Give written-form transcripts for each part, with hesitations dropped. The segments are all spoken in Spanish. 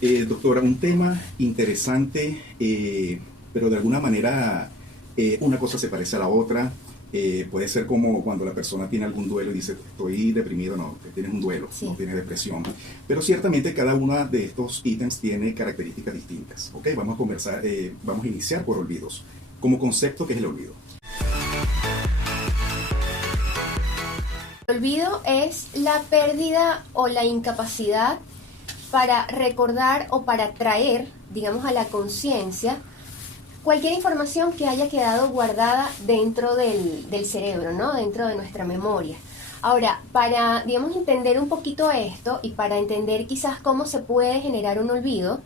Doctora, un tema interesante, pero de alguna manera una cosa se parece a la otra. Puede ser como cuando la persona tiene algún duelo y dice, estoy deprimido, no, tienes un duelo, no Sí. tienes depresión. Pero ciertamente cada uno de estos ítems tiene características distintas. ¿Ok? Vamos a conversar, vamos a iniciar por olvidos. Como concepto, ¿qué es el olvido? El olvido es la pérdida o la incapacidad para recordar o para traer, digamos, a la conciencia cualquier información que haya quedado guardada dentro del cerebro, ¿no? Dentro de nuestra memoria. Ahora, para, digamos, entender un poquito esto y para entender quizás cómo se puede generar un olvido,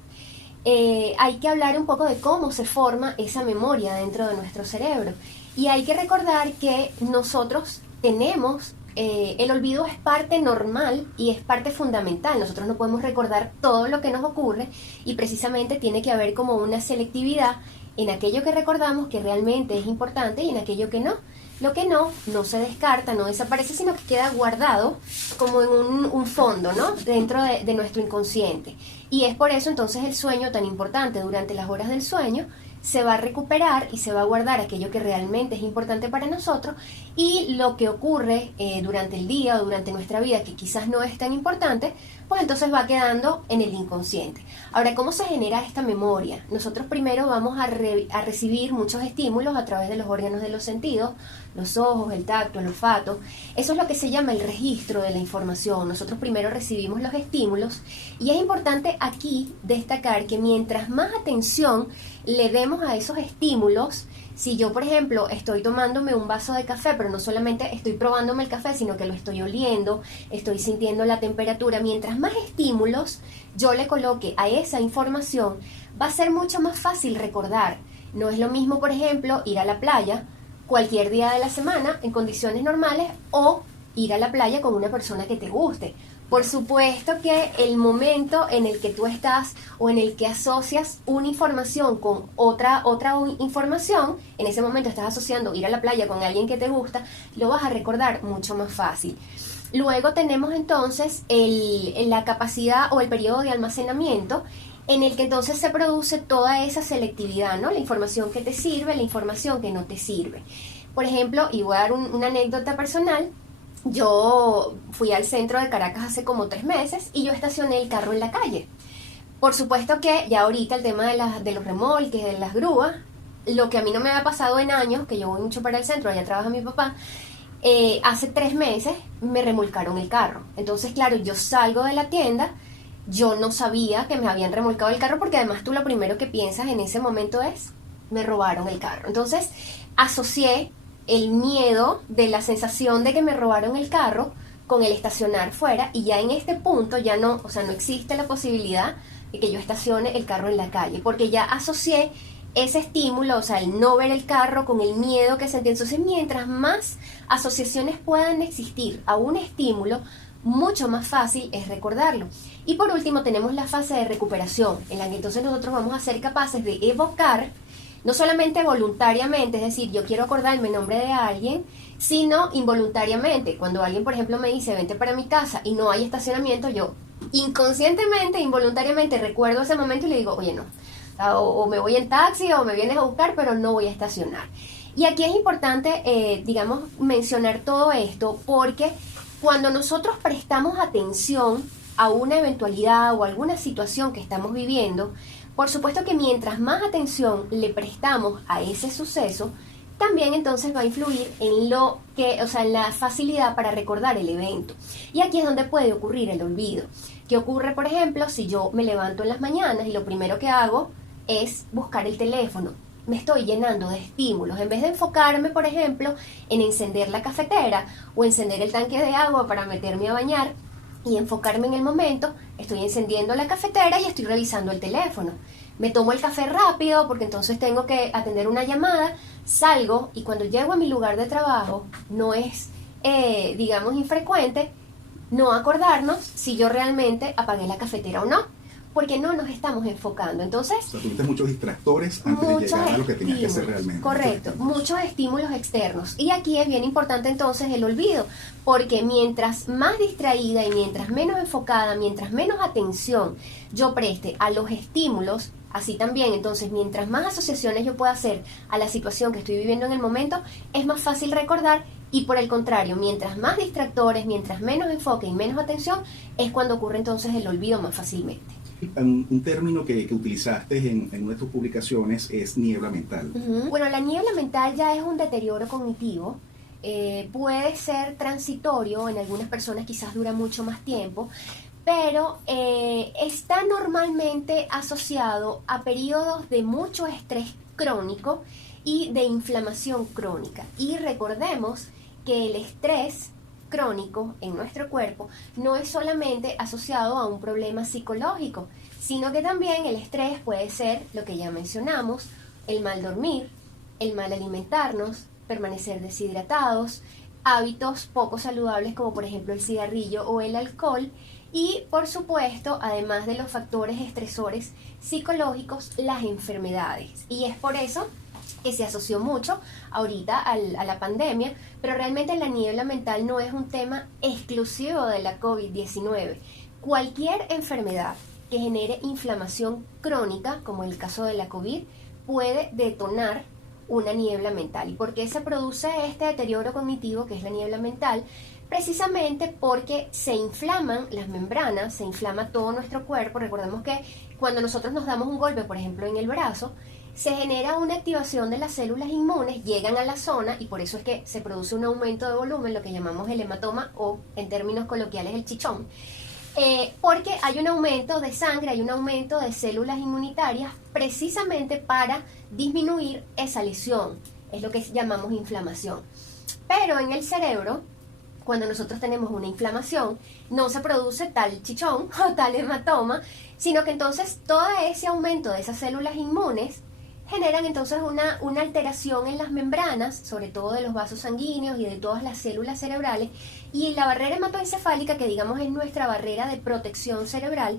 hay que hablar un poco de cómo se forma esa memoria dentro de nuestro cerebro. Y hay que recordar que nosotros tenemos, el olvido es parte normal y es parte fundamental. Nosotros no podemos recordar todo lo que nos ocurre y precisamente tiene que haber como una selectividad en aquello que recordamos que realmente es importante y en aquello que no. Lo que no, no se descarta, no desaparece, sino que queda guardado como en un fondo, ¿no? Dentro de nuestro inconsciente. Y es por eso entonces el sueño tan importante. Durante las horas del sueño se va a recuperar y se va a guardar aquello que realmente es importante para nosotros, y lo que ocurre durante el día o durante nuestra vida que quizás no es tan importante, pues entonces va quedando en el inconsciente. Ahora, ¿cómo se genera esta memoria? Nosotros primero vamos a recibir muchos estímulos a través de los órganos de los sentidos, los ojos, el tacto, el olfato. Eso es lo que se llama el registro de la información. Nosotros primero recibimos los estímulos y es importante aquí destacar que mientras más atención le demos a esos estímulos, si yo, por ejemplo, estoy tomándome un vaso de café, pero no solamente estoy probándome el café, sino que lo estoy oliendo, estoy sintiendo la temperatura, mientras más estímulos yo le coloque a esa información, va a ser mucho más fácil recordar. No es lo mismo, por ejemplo, ir a la playa cualquier día de la semana en condiciones normales o ir a la playa con una persona que te guste. Por supuesto que el momento en el que tú estás o en el que asocias una información con otra información, en ese momento estás asociando ir a la playa con alguien que te gusta, lo vas a recordar mucho más fácil. Luego tenemos entonces la capacidad o el periodo de almacenamiento, en el que entonces se produce toda esa selectividad, ¿no? La información que te sirve, la información que no te sirve. Por ejemplo, y voy a dar una anécdota personal. Yo fui al centro de Caracas hace como 3 meses y yo estacioné el carro en la calle. Por supuesto que ya ahorita el tema de los remolques, de las grúas, lo que a mí no me había pasado en años, que yo voy mucho para el centro, allá trabaja mi papá, hace 3 meses me remolcaron el carro. Entonces, claro, yo salgo de la tienda, yo no sabía que me habían remolcado el carro, porque además tú lo primero que piensas en ese momento es, me robaron el carro. Entonces, asocié el miedo de la sensación de que me robaron el carro con el estacionar fuera, y ya en este punto ya no, o sea, no existe la posibilidad de que yo estacione el carro en la calle, porque ya asocié ese estímulo, o sea, el no ver el carro con el miedo que sentí. Entonces, mientras más asociaciones puedan existir a un estímulo, mucho más fácil es recordarlo. Y por último tenemos la fase de recuperación, en la que entonces nosotros vamos a ser capaces de evocar, no solamente voluntariamente, es decir, yo quiero acordarme el nombre de alguien, sino involuntariamente. Cuando alguien, por ejemplo, me dice, vente para mi casa y no hay estacionamiento, yo inconscientemente, involuntariamente recuerdo ese momento y le digo, oye, no, o me voy en taxi o me vienes a buscar, pero no voy a estacionar. Y aquí es importante, digamos, mencionar todo esto, porque cuando nosotros prestamos atención a una eventualidad o alguna situación que estamos viviendo, por supuesto que mientras más atención le prestamos a ese suceso, también entonces va a influir en lo que, o sea, en la facilidad para recordar el evento. Y aquí es donde puede ocurrir el olvido. ¿Qué ocurre, por ejemplo, si yo me levanto en las mañanas y lo primero que hago es buscar el teléfono? Me estoy llenando de estímulos. En vez de enfocarme, por ejemplo, en encender la cafetera o encender el tanque de agua para meterme a bañar y enfocarme en el momento, estoy encendiendo la cafetera y estoy revisando el teléfono. Me tomo el café rápido porque entonces tengo que atender una llamada, salgo y cuando llego a mi lugar de trabajo, no es, digamos, infrecuente no acordarnos si yo realmente apagué la cafetera o no. porque no nos estamos enfocando. Entonces, o sea, tuviste muchos distractores antes de llegar a lo que tenías que hacer realmente. Correcto, muchos estímulos externos. Y aquí es bien importante entonces el olvido, porque mientras más distraída y mientras menos enfocada, mientras menos atención yo preste a los estímulos, así también, entonces, mientras más asociaciones yo pueda hacer a la situación que estoy viviendo en el momento, es más fácil recordar. Y por el contrario, mientras más distractores, mientras menos enfoque y menos atención, es cuando ocurre entonces el olvido más fácilmente. Un término que utilizaste en una de tus publicaciones es niebla mental. Bueno, la niebla mental ya es un deterioro cognitivo. Puede ser transitorio, en algunas personas quizás dura mucho más tiempo, pero está normalmente asociado a periodos de mucho estrés crónico y de inflamación crónica. Y recordemos que el estrés crónico en nuestro cuerpo no es solamente asociado a un problema psicológico, sino que también el estrés puede ser lo que ya mencionamos, el mal dormir, el mal alimentarnos, permanecer deshidratados, hábitos poco saludables como por ejemplo el cigarrillo o el alcohol y por supuesto, además de los factores estresores psicológicos, las enfermedades. Y es por eso que se asoció mucho ahorita a la pandemia, pero realmente la niebla mental no es un tema exclusivo de la COVID-19. Cualquier enfermedad que genere inflamación crónica, como el caso de la COVID, puede detonar una niebla mental. ¿Y por qué se produce este deterioro cognitivo que es la niebla mental? Precisamente porque se inflaman las membranas, se inflama todo nuestro cuerpo. Recordemos que cuando nosotros nos damos un golpe, por ejemplo en el brazo, se genera una activación de las células inmunes, llegan a la zona y por eso es que se produce un aumento de volumen, lo que llamamos el hematoma o en términos coloquiales el chichón. Porque hay un aumento de sangre, hay un aumento de células inmunitarias precisamente para disminuir esa lesión, es lo que llamamos inflamación. Pero en el cerebro, cuando nosotros tenemos una inflamación, no se produce tal chichón o tal hematoma, sino que entonces todo ese aumento de esas células inmunes generan entonces una alteración en las membranas, sobre todo de los vasos sanguíneos y de todas las células cerebrales, y la barrera hematoencefálica, que digamos es nuestra barrera de protección cerebral,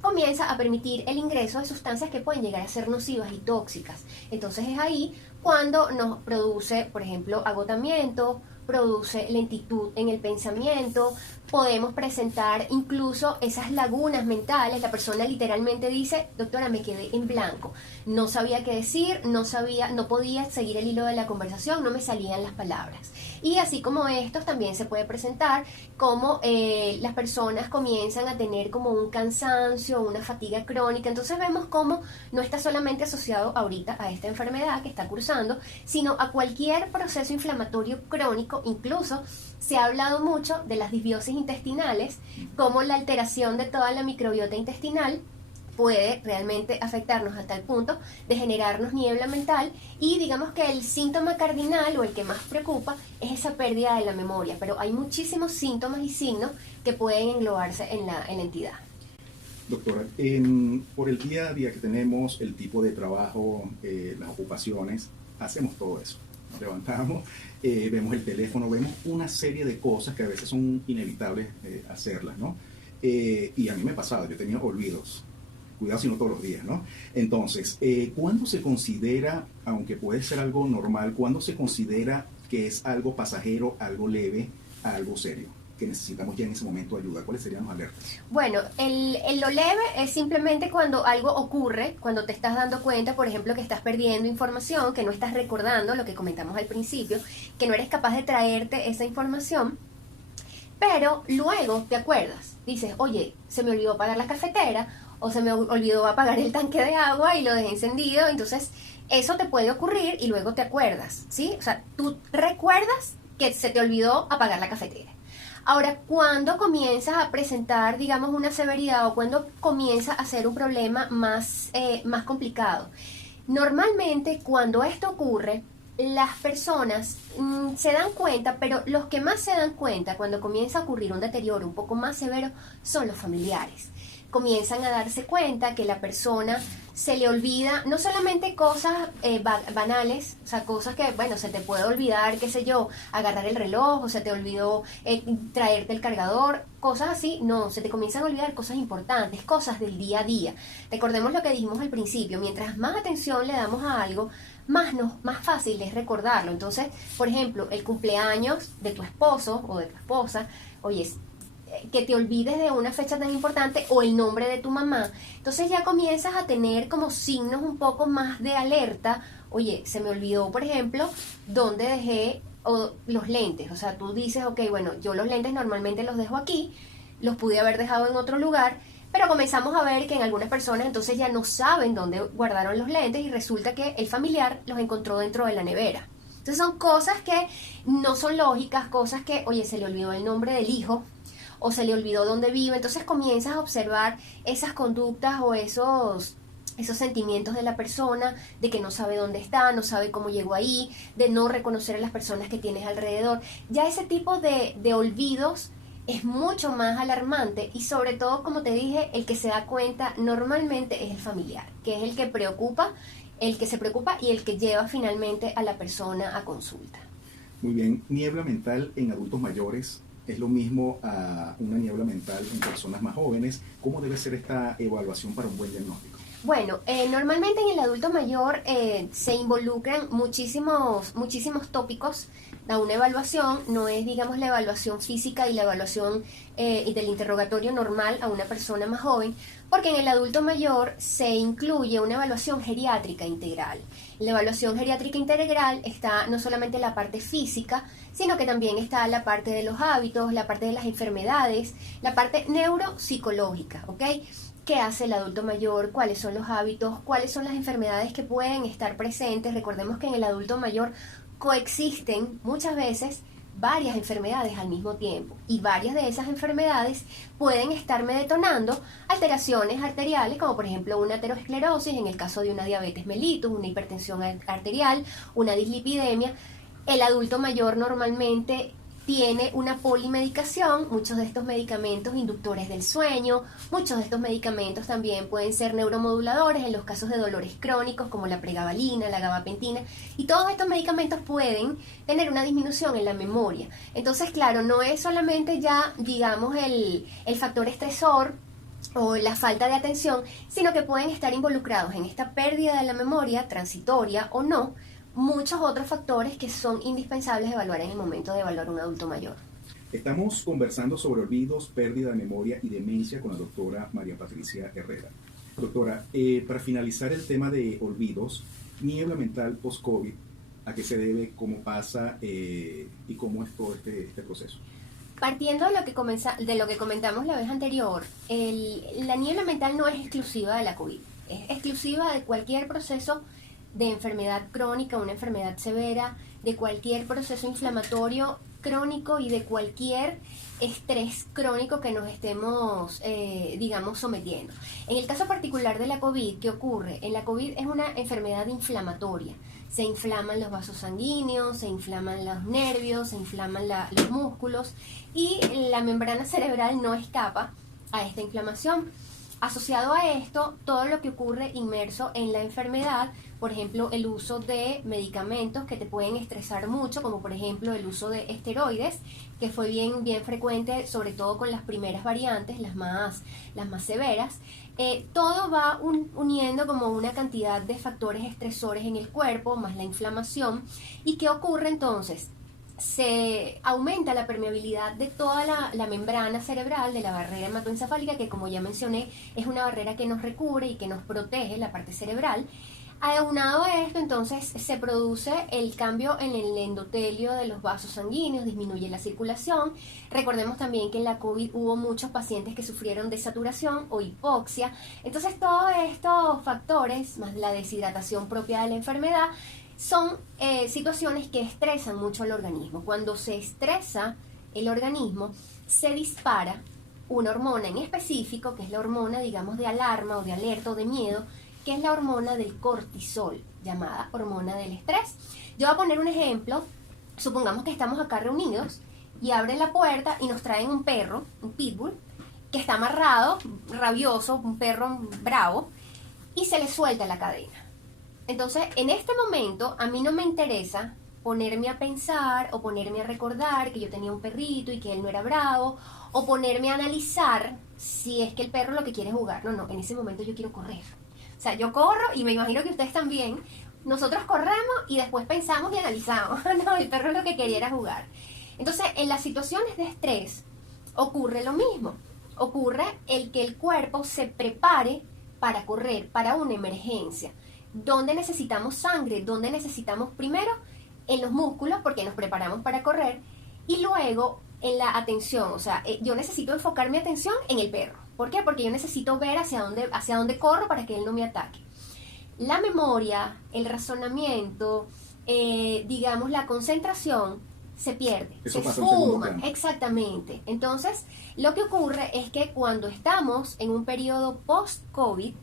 comienza a permitir el ingreso de sustancias que pueden llegar a ser nocivas y tóxicas. Entonces es ahí cuando nos produce, por ejemplo, agotamiento, produce lentitud en el pensamiento, podemos presentar incluso esas lagunas mentales. La persona literalmente dice: doctora, me quedé en blanco, no sabía qué decir, no podía seguir el hilo de la conversación, no me salían las palabras. Y así como estos también se puede presentar como las personas comienzan a tener como un cansancio, una fatiga crónica. Entonces vemos cómo no está solamente asociado ahorita a esta enfermedad que está cursando, sino a cualquier proceso inflamatorio crónico. Incluso se ha hablado mucho de las disbiosis intestinales, como la alteración de toda la microbiota intestinal puede realmente afectarnos hasta el punto de generarnos niebla mental, y digamos que el síntoma cardinal o el que más preocupa es esa pérdida de la memoria, pero hay muchísimos síntomas y signos que pueden englobarse en la entidad. Doctora, por el día a día que tenemos, el tipo de trabajo, las ocupaciones, hacemos todo eso. Nos levantamos, vemos el teléfono, vemos una serie de cosas que a veces son inevitables hacerlas, ¿no? Y a mí me ha pasado, yo tenía olvidos. Cuidado si no todos los días, ¿no? Entonces, ¿cuándo se considera, aunque puede ser algo normal, cuándo se considera que es algo pasajero, algo leve, algo serio, que necesitamos ya en ese momento ayuda? ¿Cuáles serían los alertas? Bueno, lo leve es simplemente cuando algo ocurre, cuando te estás dando cuenta, por ejemplo, que estás perdiendo información, que no estás recordando lo que comentamos al principio, que no eres capaz de traerte esa información, pero luego te acuerdas, dices: oye, se me olvidó apagar la cafetera, o se me olvidó apagar el tanque de agua y lo dejé encendido. Entonces eso te puede ocurrir y luego te acuerdas, ¿sí? O sea, tú recuerdas que se te olvidó apagar la cafetera. Ahora, cuando comienzas a presentar, digamos, una severidad, o cuando comienza a ser un problema más complicado, normalmente cuando esto ocurre, las personas se dan cuenta, pero los que más se dan cuenta cuando comienza a ocurrir un deterioro un poco más severo son los familiares. comienzan a darse cuenta que la persona se le olvida no solamente cosas banales, o sea, cosas que, bueno, se te puede olvidar, qué sé yo, agarrar el reloj, o se te olvidó traerte el cargador, cosas así, no, se te comienzan a olvidar cosas importantes, cosas del día a día. Recordemos lo que dijimos al principio, mientras más atención le damos a algo, más fácil es recordarlo. Entonces, por ejemplo, el cumpleaños de tu esposo o de tu esposa, oye, que te olvides de una fecha tan importante, o el nombre de tu mamá, entonces ya comienzas a tener como signos un poco más de alerta. Oye, se me olvidó, por ejemplo, dónde dejé los lentes. O sea, tú dices, ok, bueno, yo los lentes normalmente los dejo aquí, los pude haber dejado en otro lugar, pero comenzamos a ver que en algunas personas entonces ya no saben dónde guardaron los lentes y resulta que el familiar los encontró dentro de la nevera. Entonces son cosas que no son lógicas, cosas que, oye, se le olvidó el nombre del hijo, o se le olvidó dónde vive. Entonces comienzas a observar esas conductas o esos sentimientos de la persona, de que no sabe dónde está, no sabe cómo llegó ahí, de no reconocer a las personas que tienes alrededor. Ya ese tipo de olvidos es mucho más alarmante, y sobre todo, como te dije, el que se da cuenta normalmente es el familiar, que es el que se preocupa y el que lleva finalmente a la persona a consulta. Muy bien, niebla mental en adultos mayores. ¿Es lo mismo a una niebla mental en personas más jóvenes? ¿Cómo debe ser esta evaluación para un buen diagnóstico? Bueno, normalmente en el adulto mayor se involucran muchísimos tópicos a una evaluación. No es, digamos, la evaluación física y la evaluación del interrogatorio normal a una persona más joven, porque en el adulto mayor se incluye una evaluación geriátrica integral. En la evaluación geriátrica integral está no solamente la parte física, sino que también está la parte de los hábitos, la parte de las enfermedades, la parte neuropsicológica, ¿ok? ¿Qué hace el adulto mayor? ¿Cuáles son los hábitos? ¿Cuáles son las enfermedades que pueden estar presentes? Recordemos que en el adulto mayor coexisten muchas veces varias enfermedades al mismo tiempo, y varias de esas enfermedades pueden estarme detonando alteraciones arteriales, como por ejemplo una aterosclerosis, en el caso de una diabetes mellitus, una hipertensión arterial, una dislipidemia. El adulto mayor normalmente tiene una polimedicación, muchos de estos medicamentos inductores del sueño, muchos de estos medicamentos también pueden ser neuromoduladores en los casos de dolores crónicos como la pregabalina, la gabapentina, y todos estos medicamentos pueden tener una disminución en la memoria. Entonces, claro, no es solamente ya, digamos, el factor estresor o la falta de atención, sino que pueden estar involucrados en esta pérdida de la memoria, transitoria o no, muchos otros factores que son indispensables evaluar en el momento de evaluar un adulto mayor. Estamos conversando sobre olvidos, pérdida de memoria y demencia con la doctora María Patricia Herrera. Doctora, para finalizar el tema de olvidos, niebla mental post-COVID, ¿a qué se debe, cómo pasa y cómo es todo este proceso? Partiendo de lo que comentamos la vez anterior, la niebla mental no es exclusiva de la COVID, es exclusiva de cualquier proceso de enfermedad crónica, una enfermedad severa, de cualquier proceso inflamatorio crónico y de cualquier estrés crónico que nos estemos, digamos, sometiendo. En el caso particular de la COVID, ¿qué ocurre? En la COVID es una enfermedad inflamatoria. Se inflaman los vasos sanguíneos, se inflaman los nervios, se inflaman los músculos, y la membrana cerebral no escapa a esta inflamación. Asociado a esto, todo lo que ocurre inmerso en la enfermedad, por ejemplo, el uso de medicamentos que te pueden estresar mucho, como por ejemplo el uso de esteroides, que fue bien frecuente, sobre todo con las primeras variantes, las más severas. Todo va uniendo como una cantidad de factores estresores en el cuerpo, más la inflamación. ¿Y qué ocurre entonces? Se aumenta la permeabilidad de toda la membrana cerebral, de la barrera hematoencefálica, que como ya mencioné es una barrera que nos recubre y que nos protege la parte cerebral. Aunado a esto, entonces, se produce el cambio en el endotelio de los vasos sanguíneos, disminuye la circulación. Recordemos también que en la COVID hubo muchos pacientes que sufrieron de saturación o hipoxia. Entonces, todos estos factores, más la deshidratación propia de la enfermedad, son situaciones que estresan mucho al organismo. Cuando se estresa el organismo, se dispara una hormona en específico, que es la hormona, digamos, de alarma o de alerta o de miedo, que es la hormona del cortisol, llamada hormona del estrés. Yo voy a poner un ejemplo. Supongamos que estamos acá reunidos y abren la puerta y nos traen un perro, un pitbull, que está amarrado, rabioso, un perro bravo, y se le suelta la cadena. Entonces, en este momento, a mí no me interesa ponerme a pensar o ponerme a recordar que yo tenía un perrito y que él no era bravo, o ponerme a analizar si es que el perro lo que quiere es jugar. No, en ese momento yo quiero correr. O sea, yo corro y me imagino que ustedes también. Nosotros corremos y después pensamos y analizamos. No, el perro lo que quería era jugar. Entonces, en las situaciones de estrés ocurre lo mismo. Ocurre el que el cuerpo se prepare para correr, para una emergencia. ¿Dónde necesitamos sangre? ¿Dónde necesitamos primero? En los músculos, porque nos preparamos para correr, y luego en la atención. O sea, yo necesito enfocar mi atención en el perro. ¿Por qué? Porque yo necesito ver hacia dónde corro para que él no me ataque. La memoria, el razonamiento, digamos, la concentración se pierde, eso se fuma. Exactamente. Entonces, lo que ocurre es que cuando estamos en un periodo post-COVID,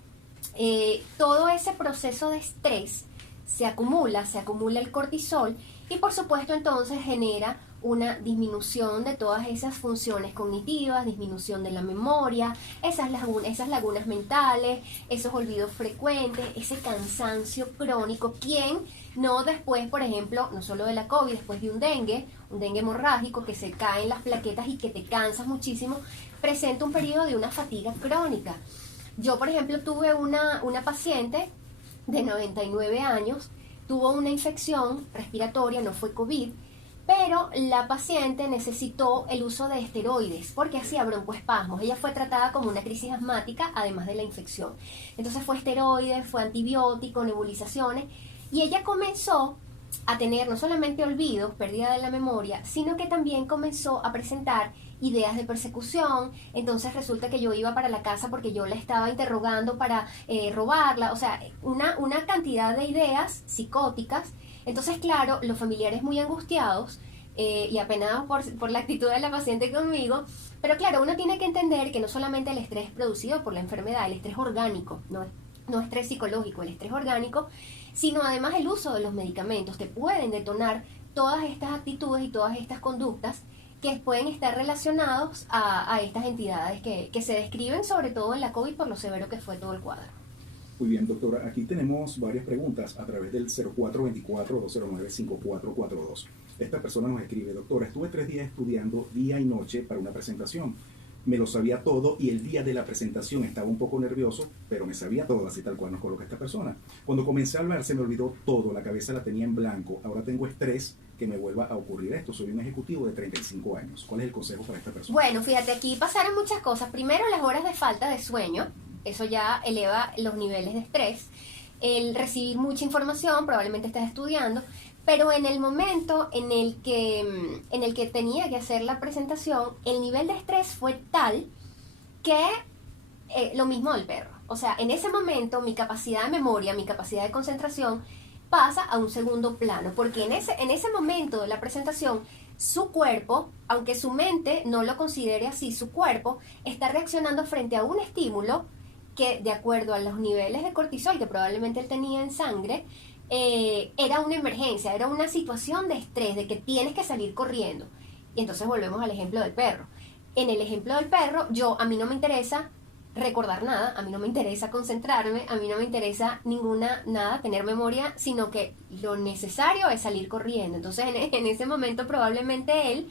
todo ese proceso de estrés se acumula el cortisol y por supuesto entonces genera una disminución de todas esas funciones cognitivas, disminución de la memoria, esas lagunas mentales, esos olvidos frecuentes, ese cansancio crónico. ¿Quién no después, por ejemplo, no solo de la COVID, después de un dengue hemorrágico que se caen las plaquetas y que te cansas muchísimo, presenta un periodo de una fatiga crónica? Yo, por ejemplo, tuve una paciente de 99 años, tuvo una infección respiratoria, no fue COVID, pero la paciente necesitó el uso de esteroides porque hacía broncoespasmos. Ella fue tratada como una crisis asmática, además de la infección. Entonces fue esteroides, fue antibiótico, nebulizaciones, y ella comenzó a tener no solamente olvidos, pérdida de la memoria, sino que también comenzó a presentar ideas de persecución. Entonces resulta que yo iba para la casa porque yo la estaba interrogando para robarla, o sea, una cantidad de ideas psicóticas. Entonces, claro, los familiares muy angustiados y apenados por la actitud de la paciente conmigo, pero claro, uno tiene que entender que no solamente el estrés producido por la enfermedad, el estrés orgánico, no estrés psicológico, el estrés orgánico, sino además el uso de los medicamentos te pueden detonar todas estas actitudes y todas estas conductas que pueden estar relacionados a estas entidades que se describen sobre todo en la COVID por lo severo que fue todo el cuadro. Muy bien, doctora. Aquí tenemos varias preguntas a través del 0424-209-5442. Esta persona nos escribe: doctora, estuve 3 días estudiando día y noche para una presentación. Me lo sabía todo y el día de la presentación estaba un poco nervioso, pero me sabía todo, así tal cual nos coloca esta persona. Cuando comencé a hablar se me olvidó todo, la cabeza la tenía en blanco. Ahora tengo estrés que me vuelva a ocurrir esto. Soy un ejecutivo de 35 años. ¿Cuál es el consejo para esta persona? Bueno, fíjate, aquí pasaron muchas cosas. Primero, las horas de falta de sueño. Eso ya eleva los niveles de estrés. El recibir mucha información, probablemente estás estudiando, pero en el momento en el que tenía que hacer la presentación, el nivel de estrés fue tal que lo mismo del perro. O sea, en ese momento mi capacidad de memoria, mi capacidad de concentración pasa a un segundo plano, porque en ese momento de la presentación, su cuerpo, aunque su mente no lo considere así, su cuerpo está reaccionando frente a un estímulo que, de acuerdo a los niveles de cortisol que probablemente él tenía en sangre, era una emergencia, era una situación de estrés, de que tienes que salir corriendo. Y entonces volvemos al ejemplo del perro. En el ejemplo del perro, a mí no me interesa recordar nada, a mí no me interesa concentrarme, a mí no me interesa nada, tener memoria, sino que lo necesario es salir corriendo. Entonces en ese momento probablemente él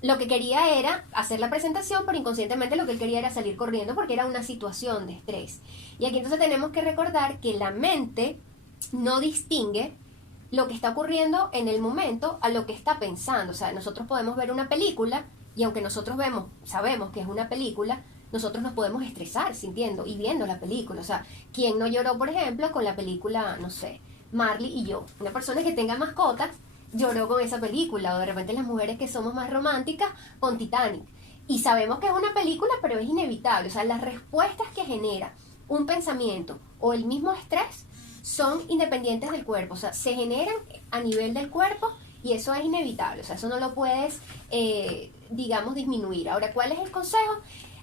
lo que quería era hacer la presentación, pero inconscientemente lo que él quería era salir corriendo porque era una situación de estrés. Y aquí entonces tenemos que recordar que la mente no distingue lo que está ocurriendo en el momento a lo que está pensando. O sea, nosotros podemos ver una película y aunque nosotros sabemos que es una película, nosotros nos podemos estresar sintiendo y viendo la película. O sea, ¿quién no lloró, por ejemplo, con la película, no sé, Marley y yo? Una persona que tenga mascotas lloró con esa película, o de repente las mujeres que somos más románticas con Titanic. Y sabemos que es una película, pero es inevitable. O sea, las respuestas que genera un pensamiento o el mismo estrés son independientes del cuerpo. O sea, se generan a nivel del cuerpo y eso es inevitable. O sea, eso no lo puedes, digamos, disminuir. Ahora, ¿cuál es el consejo?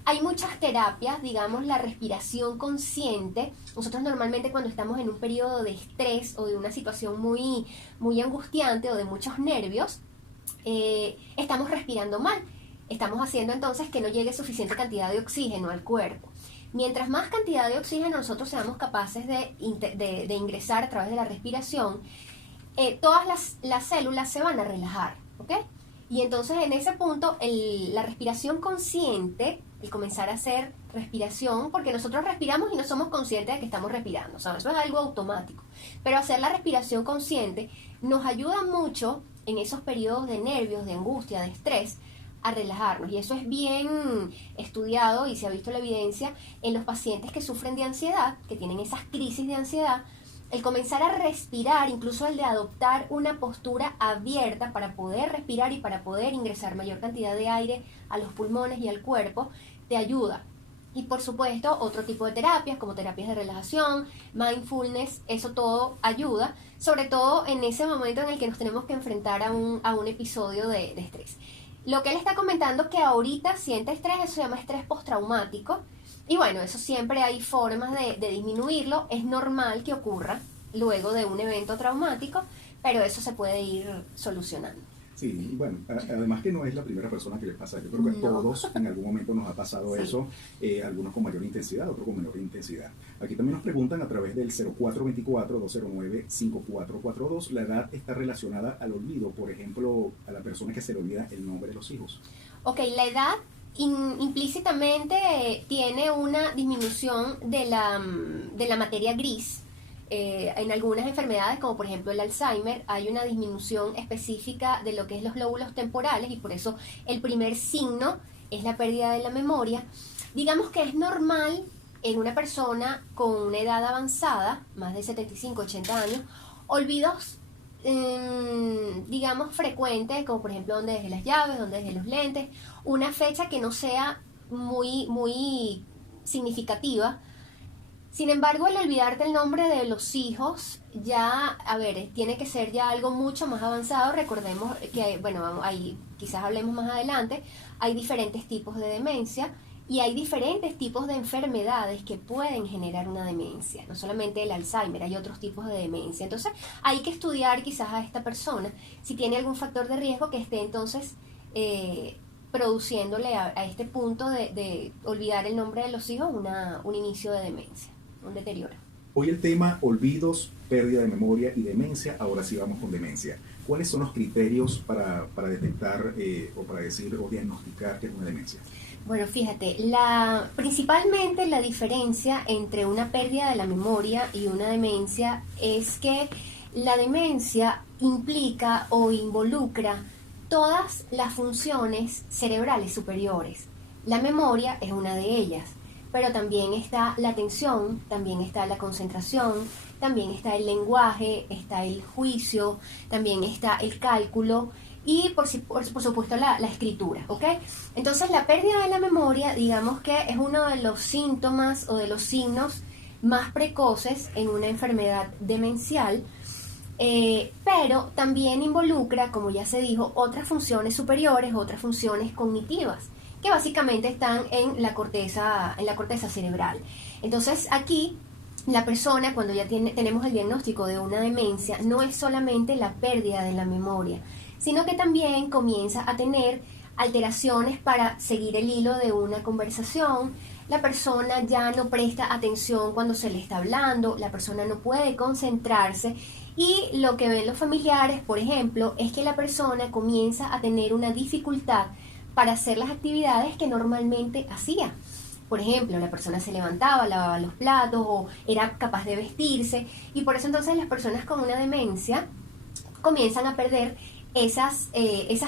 Hay muchas terapias, digamos, la respiración consciente. Nosotros normalmente cuando estamos en un periodo de estrés o de una situación muy, muy angustiante o de muchos nervios, estamos respirando mal. estamos haciendo entonces que no llegue suficiente cantidad de oxígeno al cuerpo. Mientras más cantidad de oxígeno nosotros seamos capaces de ingresar a través de la respiración, todas las células se van a relajar, ¿ok? Y entonces en ese punto la respiración consciente, el comenzar a hacer respiración, porque nosotros respiramos y no somos conscientes de que estamos respirando, o sea, eso es algo automático, pero hacer la respiración consciente nos ayuda mucho en esos periodos de nervios, de angustia, de estrés, a relajarnos, y eso es bien estudiado y se ha visto la evidencia en los pacientes que sufren de ansiedad, que tienen esas crisis de ansiedad. El comenzar a respirar, incluso el de adoptar una postura abierta para poder respirar y para poder ingresar mayor cantidad de aire a los pulmones y al cuerpo, te ayuda. Y por supuesto, otro tipo de terapias, como terapias de relajación, mindfulness, eso todo ayuda, sobre todo en ese momento en el que nos tenemos que enfrentar a un episodio de estrés. Lo que él está comentando que ahorita siente estrés, eso se llama estrés postraumático. Y bueno, eso siempre hay formas de disminuirlo. Es normal que ocurra luego de un evento traumático, pero eso se puede ir solucionando. Sí, bueno, además que no es la primera persona que le pasa. Yo creo que a todos en algún momento nos ha pasado eso, algunos con mayor intensidad, otros con menor intensidad. Aquí también nos preguntan a través del 0424-209-5442, la edad está relacionada al olvido, por ejemplo, a la persona que se le olvida el nombre de los hijos. Ok, la edad implícitamente tiene una disminución de la materia gris. En algunas enfermedades, como por ejemplo el Alzheimer, hay una disminución específica de lo que es los lóbulos temporales y por eso el primer signo es la pérdida de la memoria. Digamos que es normal en una persona con una edad avanzada, más de 75, 80 años, olvidos digamos frecuentes, como por ejemplo dónde dejé las llaves, dónde dejé los lentes, una fecha que no sea muy significativa. Sin embargo, el olvidarte el nombre de los hijos, ya, a ver, tiene que ser ya algo mucho más avanzado. Recordemos que, bueno, quizás hablemos más adelante, hay diferentes tipos de demencia y hay diferentes tipos de enfermedades que pueden generar una demencia. No solamente el Alzheimer, hay otros tipos de demencia. Entonces, hay que estudiar quizás a esta persona si tiene algún factor de riesgo que esté entonces produciéndole a este punto de olvidar el nombre de los hijos un inicio de demencia. Un deterioro. Hoy el tema olvidos, pérdida de memoria y demencia. Ahora sí vamos con demencia. ¿Cuáles son los criterios para detectar o para decir o diagnosticar que es una demencia? Bueno, fíjate, principalmente la diferencia entre una pérdida de la memoria y una demencia es que la demencia implica o involucra todas las funciones cerebrales superiores. La memoria es una de ellas. Pero también está la atención, también está la concentración, también está el lenguaje, está el juicio, también está el cálculo y por supuesto la escritura, ¿ok? Entonces la pérdida de la memoria, digamos que es uno de los síntomas o de los signos más precoces en una enfermedad demencial, pero también involucra, como ya se dijo, otras funciones superiores, otras funciones cognitivas, que básicamente están en la corteza cerebral. Entonces aquí la persona, cuando ya tenemos el diagnóstico de una demencia, no es solamente la pérdida de la memoria, sino que también comienza a tener alteraciones para seguir el hilo de una conversación. La persona ya no presta atención cuando se le está hablando, la persona no puede concentrarse y lo que ven los familiares, por ejemplo, es que la persona comienza a tener una dificultad para hacer las actividades que normalmente hacía. Por ejemplo, la persona se levantaba, lavaba los platos o era capaz de vestirse y por eso entonces las personas con una demencia comienzan a perder esas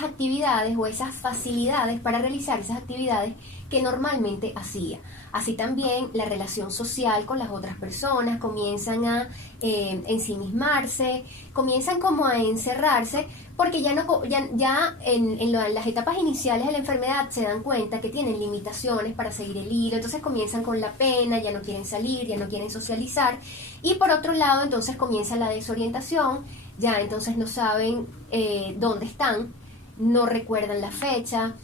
actividades o esas facilidades para realizar esas actividades que normalmente hacía. Así también la relación social con las otras personas, comienzan a ensimismarse, comienzan como a encerrarse, porque ya en las etapas iniciales de la enfermedad se dan cuenta que tienen limitaciones para seguir el hilo, entonces comienzan con la pena, ya no quieren salir, ya no quieren socializar, y por otro lado entonces comienza la desorientación, ya entonces no saben dónde están, no recuerdan la fecha,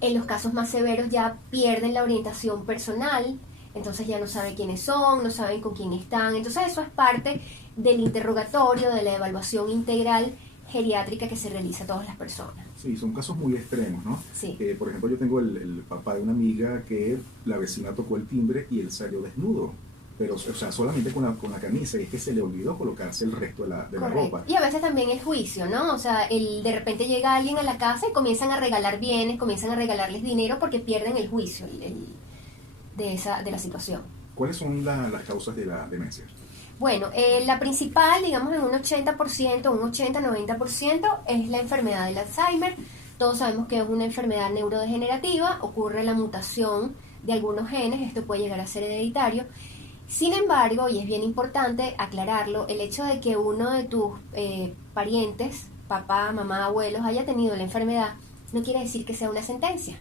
en los casos más severos ya pierden la orientación personal, entonces ya no saben quiénes son, no saben con quién están, entonces eso es parte del interrogatorio, de la evaluación integral geriátrica que se realiza a todas las personas. Sí, son casos muy extremos, ¿no? Sí. Por ejemplo, yo tengo el papá de una amiga que la vecina tocó el timbre y él salió desnudo, pero, o sea, solamente con la camisa, y es que se le olvidó colocarse el resto de la ropa. Y a veces también el juicio, ¿no? O sea, de repente llega alguien a la casa y comienzan a regalar bienes, comienzan a regalarles dinero porque pierden el juicio de la situación. ¿Cuáles son las causas de la demencia? Bueno, la principal, digamos en un 80%, un 80-90% es la enfermedad del Alzheimer. Todos sabemos que es una enfermedad neurodegenerativa, ocurre la mutación de algunos genes, esto puede llegar a ser hereditario. Sin embargo, y es bien importante aclararlo, el hecho de que uno de tus parientes, papá, mamá, abuelos, haya tenido la enfermedad, no quiere decir que sea una sentencia.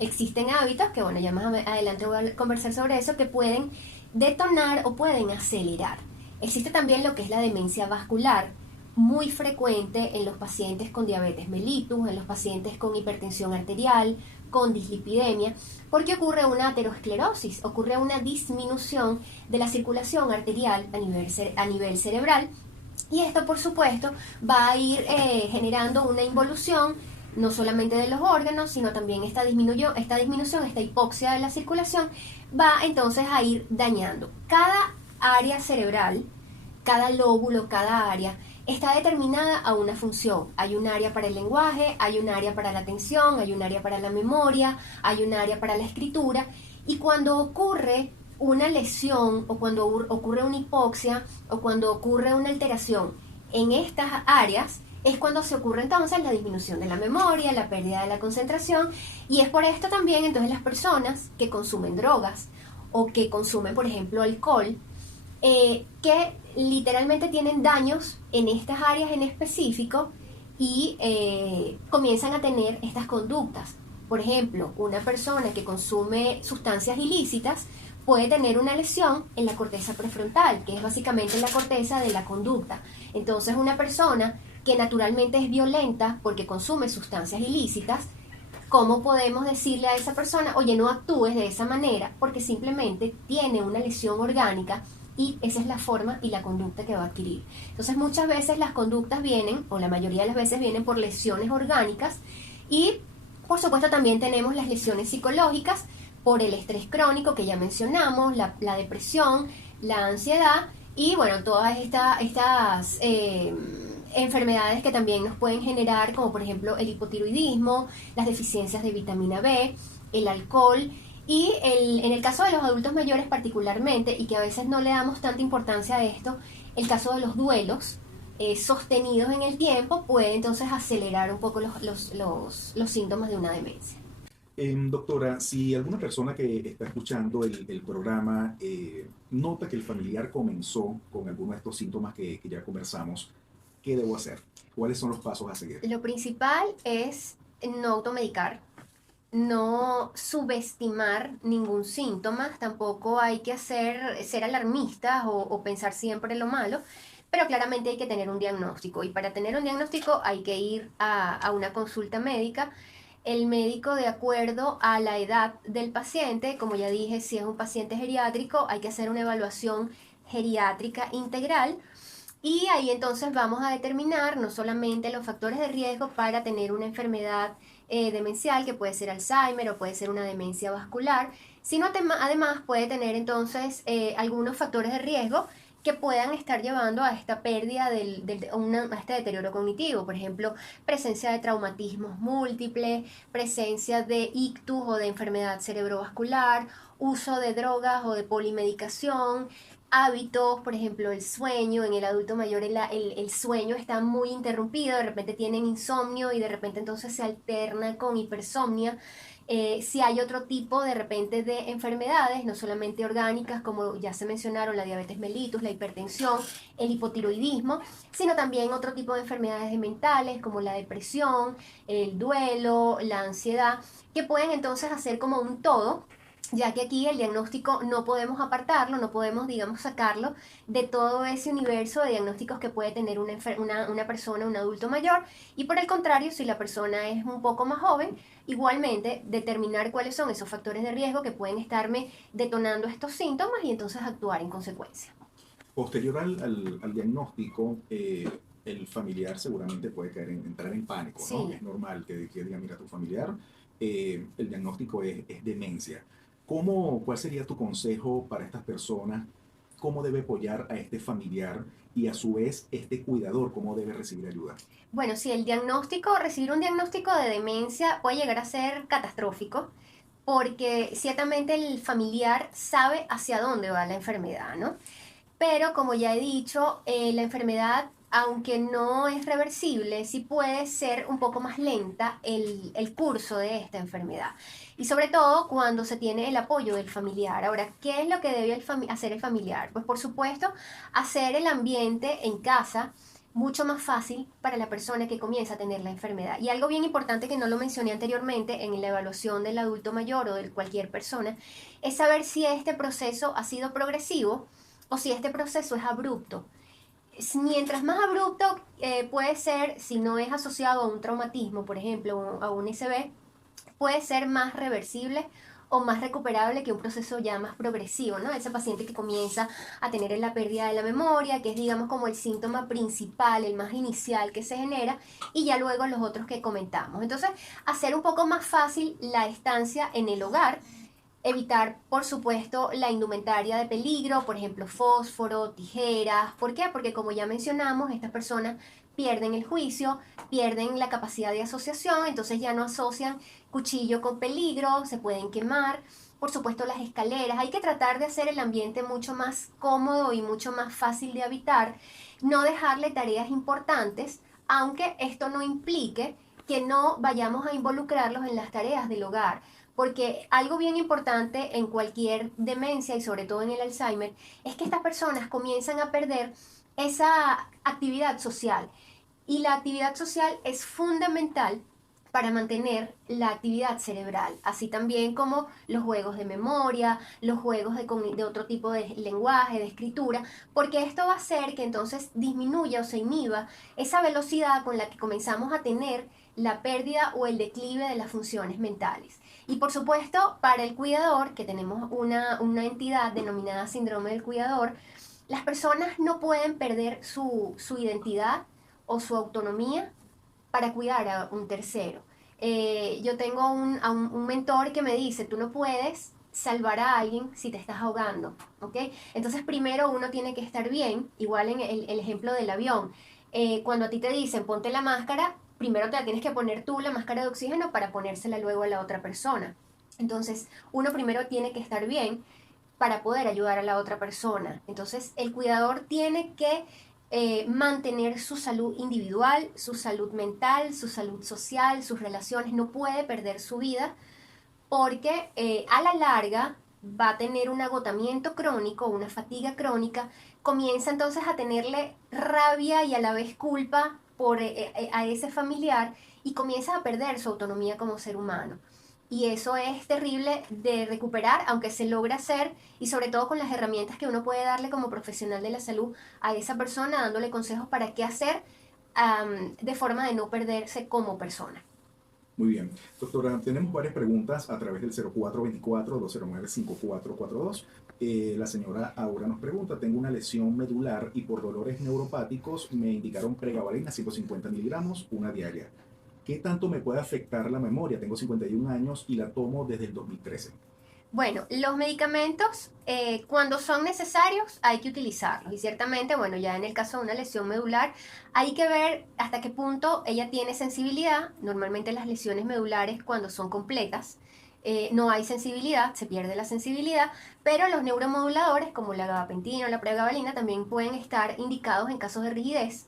Existen hábitos, que bueno, ya más adelante voy a conversar sobre eso, que pueden detonar o pueden acelerar. Existe también lo que es la demencia vascular, muy frecuente en los pacientes con diabetes mellitus, en los pacientes con hipertensión arterial, con dislipidemia, porque ocurre una aterosclerosis, ocurre una disminución de la circulación arterial a nivel cerebral, y esto por supuesto va a ir generando una involución no solamente de los órganos, sino también esta disminución, esta hipoxia de la circulación, va entonces a ir dañando. Cada área cerebral, cada lóbulo, cada área, está determinada a una función. Hay un área para el lenguaje, hay un área para la atención, hay un área para la memoria, hay un área para la escritura, y cuando ocurre una lesión, o cuando ocurre una hipoxia, o cuando ocurre una alteración en estas áreas, es cuando se ocurre entonces la disminución de la memoria, la pérdida de la concentración, y es por esto también entonces las personas que consumen drogas o que consumen, por ejemplo, alcohol, que literalmente tienen daños en estas áreas en específico y comienzan a tener estas conductas. Por ejemplo, una persona que consume sustancias ilícitas puede tener una lesión en la corteza prefrontal, que es básicamente la corteza de la conducta. Entonces, una persona que naturalmente es violenta porque consume sustancias ilícitas, ¿cómo podemos decirle a esa persona, oye, no actúes de esa manera? Porque simplemente tiene una lesión orgánica y esa es la forma y la conducta que va a adquirir. Entonces, muchas veces las conductas vienen, o la mayoría de las veces vienen por lesiones orgánicas, y por supuesto también tenemos las lesiones psicológicas por el estrés crónico que ya mencionamos, la depresión, la ansiedad, y bueno, todas estas enfermedades que también nos pueden generar, como por ejemplo el hipotiroidismo, las deficiencias de vitamina B, el alcohol, y en el caso de los adultos mayores particularmente, y que a veces no le damos tanta importancia a esto, el caso de los duelos sostenidos en el tiempo puede entonces acelerar un poco los síntomas de una demencia. Doctora, si alguna persona que está escuchando el programa nota que el familiar comenzó con alguno de estos síntomas que ya conversamos, ¿qué debo hacer? ¿Cuáles son los pasos a seguir? Lo principal es no automedicar, no subestimar ningún síntoma, tampoco hay que ser alarmistas o pensar siempre lo malo, pero claramente hay que tener un diagnóstico, y para tener un diagnóstico hay que ir a una consulta médica. El médico, de acuerdo a la edad del paciente, como ya dije, si es un paciente geriátrico, hay que hacer una evaluación geriátrica integral, y ahí entonces vamos a determinar no solamente los factores de riesgo para tener una enfermedad demencial, que puede ser Alzheimer o puede ser una demencia vascular, sino además puede tener entonces algunos factores de riesgo que puedan estar llevando a esta pérdida, a este deterioro cognitivo. Por ejemplo, presencia de traumatismos múltiples, presencia de ictus o de enfermedad cerebrovascular, uso de drogas o de polimedicación, hábitos, por ejemplo, el sueño. En el adulto mayor el sueño está muy interrumpido, de repente tienen insomnio y de repente entonces se alterna con hipersomnia. Si hay otro tipo de repente de enfermedades, no solamente orgánicas, como ya se mencionaron, la diabetes mellitus, la hipertensión, el hipotiroidismo, sino también otro tipo de enfermedades mentales como la depresión, el duelo, la ansiedad, que pueden entonces hacer como un todo, ya que aquí el diagnóstico no podemos apartarlo, no podemos, digamos, sacarlo de todo ese universo de diagnósticos que puede tener una persona, un adulto mayor, y por el contrario, si la persona es un poco más joven, igualmente determinar cuáles son esos factores de riesgo que pueden estarme detonando estos síntomas y entonces actuar en consecuencia. Posterior al diagnóstico, el familiar seguramente puede entrar en pánico, ¿no? Sí. Es normal que diga, mira, tu familiar, el diagnóstico es demencia. ¿Cuál sería tu consejo para estas personas? ¿Cómo debe apoyar a este familiar y a su vez este cuidador, cómo debe recibir ayuda? Bueno, sí, el diagnóstico, recibir un diagnóstico de demencia puede llegar a ser catastrófico porque ciertamente el familiar sabe hacia dónde va la enfermedad, ¿no? Pero como ya he dicho, la enfermedad, aunque no es reversible, sí puede ser un poco más lenta el curso de esta enfermedad. Y sobre todo cuando se tiene el apoyo del familiar. Ahora, ¿qué es lo que debe hacer el familiar? Pues por supuesto, hacer el ambiente en casa mucho más fácil para la persona que comienza a tener la enfermedad. Y algo bien importante que no lo mencioné anteriormente en la evaluación del adulto mayor o de cualquier persona, es saber si este proceso ha sido progresivo o si este proceso es abrupto. Mientras más abrupto puede ser, si no es asociado a un traumatismo, por ejemplo, a un ICB, puede ser más reversible o más recuperable que un proceso ya más progresivo, ¿no? Ese paciente que comienza a tener la pérdida de la memoria, que es, digamos, como el síntoma principal, el más inicial que se genera, y ya luego los otros que comentamos. Entonces, hacer un poco más fácil la estancia en el hogar, evitar, por supuesto, la indumentaria de peligro, por ejemplo, fósforo, tijeras. ¿Por qué? Porque como ya mencionamos, estas personas pierden el juicio, pierden la capacidad de asociación, entonces ya no asocian cuchillo con peligro, se pueden quemar. Por supuesto, las escaleras. Hay que tratar de hacer el ambiente mucho más cómodo y mucho más fácil de habitar, no dejarle tareas importantes, aunque esto no implique que no vayamos a involucrarlos en las tareas del hogar. Porque algo bien importante en cualquier demencia y sobre todo en el Alzheimer es que estas personas comienzan a perder esa actividad social. Y la actividad social es fundamental para mantener la actividad cerebral, así también como los juegos de memoria, los juegos de otro tipo de lenguaje, de escritura, porque esto va a hacer que entonces disminuya o se inhiba esa velocidad con la que comenzamos a tener la pérdida o el declive de las funciones mentales. Y por supuesto, para el cuidador, que tenemos una entidad denominada síndrome del cuidador, las personas no pueden perder su identidad o su autonomía para cuidar a un tercero. Yo tengo un mentor que me dice, tú no puedes salvar a alguien si te estás ahogando, ¿ok? Entonces primero uno tiene que estar bien, igual en el ejemplo del avión. Cuando a ti te dicen ponte la máscara, primero te la tienes que poner tú la máscara de oxígeno para ponérsela luego a la otra persona. Entonces uno primero tiene que estar bien para poder ayudar a la otra persona. Entonces el cuidador tiene que mantener su salud individual, su salud mental, su salud social, sus relaciones, no puede perder su vida porque a la larga va a tener un agotamiento crónico, una fatiga crónica, comienza entonces a tenerle rabia y a la vez culpa a ese familiar y comienza a perder su autonomía como ser humano. Y eso es terrible de recuperar, aunque se logra hacer, y sobre todo con las herramientas que uno puede darle como profesional de la salud a esa persona, dándole consejos para qué hacer de forma de no perderse como persona. Muy bien. Doctora, tenemos varias preguntas a través del 0424-209-5442. La señora Aura nos pregunta, tengo una lesión medular y por dolores neuropáticos me indicaron pregabalina 150 miligramos, una diaria. ¿Qué tanto me puede afectar la memoria? Tengo 51 años y la tomo desde el 2013. Bueno, los medicamentos, cuando son necesarios, hay que utilizarlos. Y ciertamente, bueno, ya en el caso de una lesión medular, hay que ver hasta qué punto ella tiene sensibilidad. Normalmente las lesiones medulares, cuando son completas, no hay sensibilidad, se pierde la sensibilidad, pero los neuromoduladores, como la gabapentina o la pregabalina, también pueden estar indicados en casos de rigidez.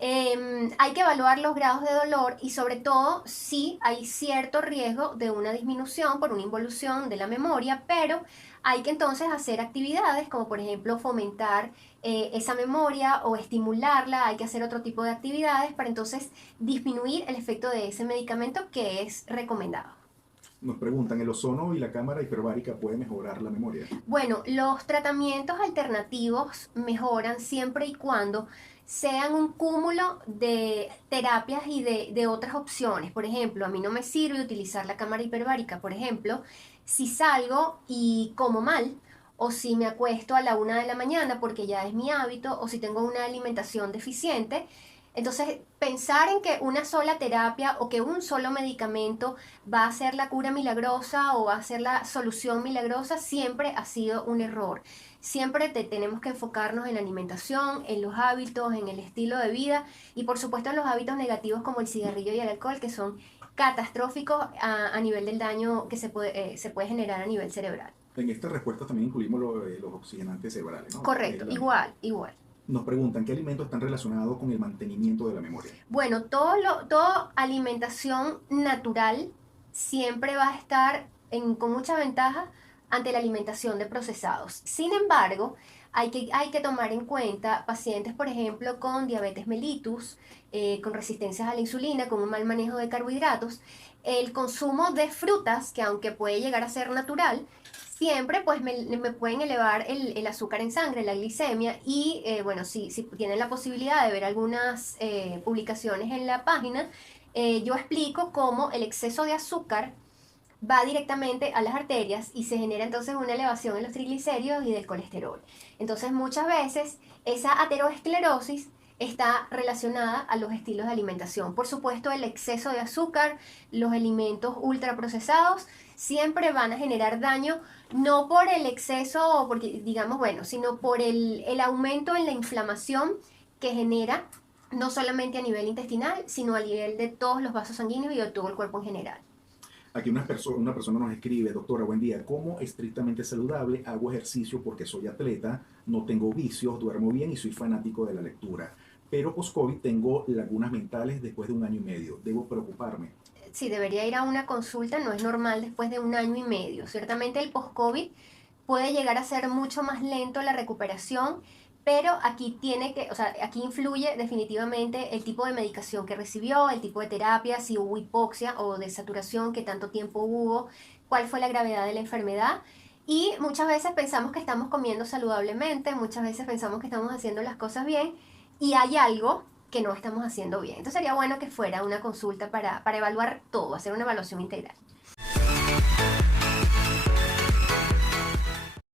Hay que evaluar los grados de dolor y sobre todo si hay cierto riesgo de una disminución por una involución de la memoria, pero hay que entonces hacer actividades como por ejemplo fomentar esa memoria o estimularla, hay que hacer otro tipo de actividades para entonces disminuir el efecto de ese medicamento que es recomendado. Nos preguntan, ¿el ozono y la cámara hiperbárica puede mejorar la memoria? Bueno, los tratamientos alternativos mejoran siempre y cuando sean un cúmulo de terapias y de otras opciones. Por ejemplo, a mí no me sirve utilizar la cámara hiperbárica, por ejemplo, si salgo y como mal, o si me acuesto a la 1 de la mañana porque ya es mi hábito, o si tengo una alimentación deficiente, Entonces, pensar en que una sola terapia o que un solo medicamento va a ser la cura milagrosa o va a ser la solución milagrosa siempre ha sido un error. Siempre tenemos que enfocarnos en la alimentación, en los hábitos, en el estilo de vida y por supuesto en los hábitos negativos como el cigarrillo y el alcohol, que son catastróficos a nivel del daño que se puede generar a nivel cerebral. En esta respuesta también incluimos los oxigenantes cerebrales, ¿no? Correcto, igual, igual. Nos preguntan, ¿qué alimentos están relacionados con el mantenimiento de la memoria? Bueno, toda alimentación natural siempre va a estar con mucha ventaja ante la alimentación de procesados. Sin embargo, hay que tomar en cuenta pacientes, por ejemplo, con diabetes mellitus, con resistencias a la insulina, con un mal manejo de carbohidratos, el consumo de frutas, que aunque puede llegar a ser natural, siempre pues me pueden elevar el azúcar en sangre, la glicemia y bueno, si tienen la posibilidad de ver algunas publicaciones en la página, yo explico cómo el exceso de azúcar va directamente a las arterias y se genera entonces una elevación en los triglicéridos y del colesterol. Entonces muchas veces esa aterosclerosis está relacionada a los estilos de alimentación. Por supuesto, el exceso de azúcar, los alimentos ultraprocesados, siempre van a generar daño, no por el exceso, porque digamos, bueno, sino por el aumento en la inflamación que genera, no solamente a nivel intestinal, sino a nivel de todos los vasos sanguíneos y de todo el cuerpo en general. Aquí una persona nos escribe, doctora, buen día, como estrictamente saludable, hago ejercicio porque soy atleta, no tengo vicios, duermo bien y soy fanático de la lectura. Pero post-COVID tengo lagunas mentales después de 1 año y medio. ¿Debo preocuparme? Sí, debería ir a una consulta, no es normal después de 1 año y medio. Ciertamente el post-COVID puede llegar a ser mucho más lento la recuperación, pero aquí influye definitivamente el tipo de medicación que recibió, el tipo de terapia, si hubo hipoxia o desaturación, qué tanto tiempo hubo, cuál fue la gravedad de la enfermedad. Y muchas veces pensamos que estamos comiendo saludablemente, muchas veces pensamos que estamos haciendo las cosas bien y hay algo que no estamos haciendo bien. Entonces sería bueno que fuera una consulta para evaluar todo, hacer una evaluación integral.